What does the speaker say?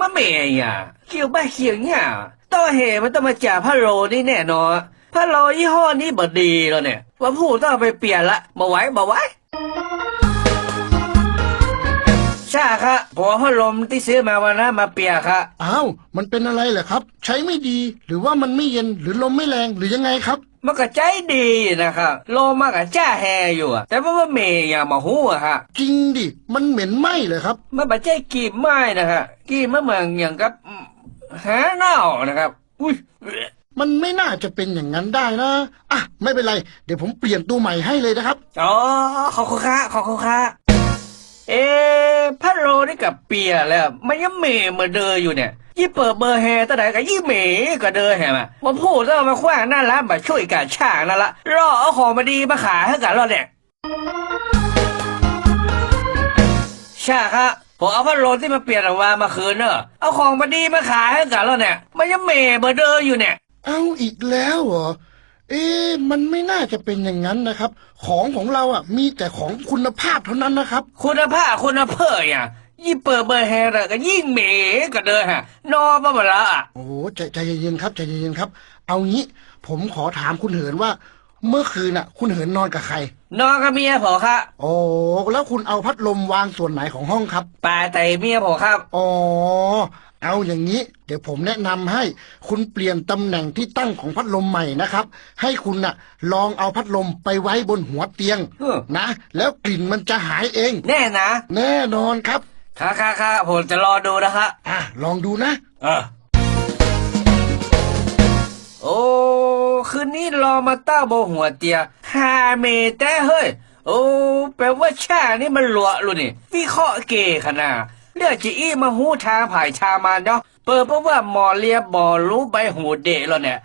มาเมย์อะเกี่ยวบ้าเขียงเนี่ยต้อเหตุมันต้องมาจากพะโลนี่แน่นอนพะโลยี่ห้อนี้บดีแล้วเนี่ยว่าผู้ต้องเอาไปเปลี่ยนละมาไว้มาไว้ ผมเอาพัดลมที่ซื้อมาวันนั้นมาเปลี่ยนครับอ้าว มันเป็นอะไรเหรอครับ ใช้ไม่ดีหรือว่ามันไม่เย็นหรือลมไม่แรงหรือยังไงครับ มันก็ใจดีนะครับโลมากกับจ้าแฮอยู่อะแต่ว่าว่าเมย์อย่ามาหู้อะฮะจริงดิ มันเหม็นไหมเลยครับ มันบัใจกีบไม้นะฮะกีบมะเมืองอย่างกับอืมหาเน่านะครับ อุ้ยมันไม่น่าจะเป็นอย่างนั้นได้นะ อะ ไม่เป็นไร เดี๋ยวผมเปลี่ยนตัวใหม่ให้เลยนะครับ อ๋อ ขอบคุณค่ะขอบคุณค่ะเอ๊ะพัดโล นี่กับเปียแล้วมันยังเมย์มาเดออยู่เนี่ยยี่เปิดเบอร์แฮตั้งแต่กับยี่เมย์ก็เดอแฮมามาพูดแล้วมาคว้างนั่นละมาช่วยกันช่างนั่นละรอเอาของมาดีมาขายให้กันรอเนี่ยใช่ครับผมเอาพัดลมที่มาเปลี่ยนออกมามาคืนเนอะเอาของมาดีมาขายให้กันแล้วเนี่ยมันยังเมย์มาเดออยู่เนี่ย เอาอีกแล้วเหรอเอ๊ะมันไม่น่าจะเป็นอย่างนั้นนะครับ ของของเราอะมีแต่ของคุณภาพเท่านั้นนะครับ คุณภาพคุณภาพอะ ยิ่งเปิดเบอร์แฮร์ก็ยิ่งเหมก็เดินฮะนอนมาหมดแล้วอะโอ้โหใจใจเย็นๆครับใจเย็นๆครับ เอางี้ ผมขอถามคุณเหินว่า เมื่อคืนน่ะ คุณเหินนอนกับใคร นอนกับเมียผมครับโอ้แล้วคุณเอาพัดลมวางส่วนไหนของห้องครับปาไตเมียผมครับ อ๋อเอาอย่างนี้ เดี๋ยวผมแนะนำให้คุณเปลี่ยนตำแหน่งที่ตั้งของพัดลมใหม่นะครับ ให้คุณน่ะ ลองเอาพัดลมไปไว้บนหัวเตียงเออ นะ แล้วกลิ่นมันจะหายเอง แน่นะ แน่นอนครับ ค่ะค่ะค่ะผมจะรอดูนะครับอะลองดูนะ เออโอ้คืนนี้รอมาต้าโบหัวเตียฮาเมแต่เฮ้ย โอ้แปลว่าชานี่มันหลวลุนี่วิเคราะห์เกขนาดเลือกจีอี้มาหูทางผายชามันเนาะเปิดเพราะว่าหมอเลียบอรู้ใบหูเดะแล้วเนี่ย